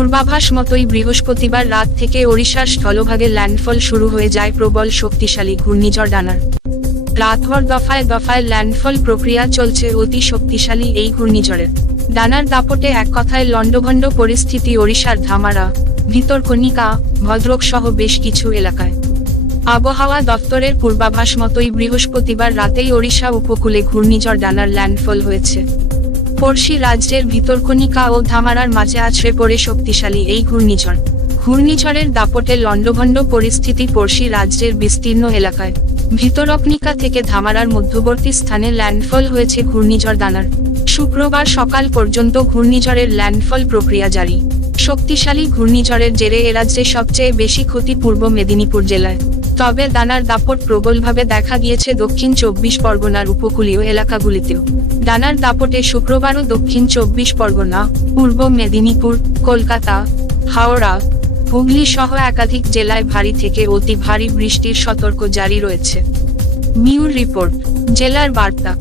পূর্বাভাস মতোই বৃহস্পতিবার রাত থেকে ওড়িশার স্থলভাগে ল্যান্ডফল শুরু হয়ে যায় প্রবল শক্তিশালী ঘূর্ণিঝড় ডানার রাতভর দফায় দফায় ল্যান্ডফল প্রক্রিয়া চলছে অতি শক্তিশালী এই ঘূর্ণিঝড়ের ডানার দাপটে এক কথায় লণ্ডভণ্ড পরিস্থিতি ওড়িশার ধামারা, ভিতরকণিকা ভদ্রক সহ বেশ কিছু এলাকায়। আবহাওয়া দপ্তরের পূর্বাভাস মতোই বৃহস্পতিবার রাতেই ওড়িশা উপকূলে ঘূর্ণিঝড় ডানার ল্যান্ডফল হয়েছে। পড়শি রাজ্যের ভিতরকণিকা ও ধামারার মাঝে আছড়ে পড়ে শক্তিশালী এই ঘূর্ণিঝড়। ঘূর্ণিঝড়ের দাপটে লণ্ডভণ্ড পরিস্থিতি পড়শি রাজ্যের বিস্তীর্ণ এলাকায়। ভিতরকনিকা থেকে ধামারার মধ্যবর্তী স্থানে ল্যান্ডফল হয়েছে ঘূর্ণিঝড় দানার শুক্রবার সকাল পর্যন্ত ঘূর্ণিঝড়ের ল্যান্ডফল প্রক্রিয়া জারি। শক্তিশালী ঘূর্ণিঝড়ের জেরে এ রাজ্যে সবচেয়ে বেশি ক্ষতি পূর্ব মেদিনীপুর জেলায়। তবে দানার দাপট প্রবলভাবে দেখা গিয়েছে দক্ষিণ চব্বিশ পরগনার উপকূলীয় এলাকাগুলিতেও। দানার দাপটে শুক্রবারও দক্ষিণ চব্বিশ পরগনা, পূর্ব মেদিনীপুর, কলকাতা, হাওড়া, হুগলি সহ একাধিক জেলায় ভারী থেকে অতি ভারী বৃষ্টির সতর্ক জারি রয়েছে। মিউর রিপোর্ট, জেলার বার্তা।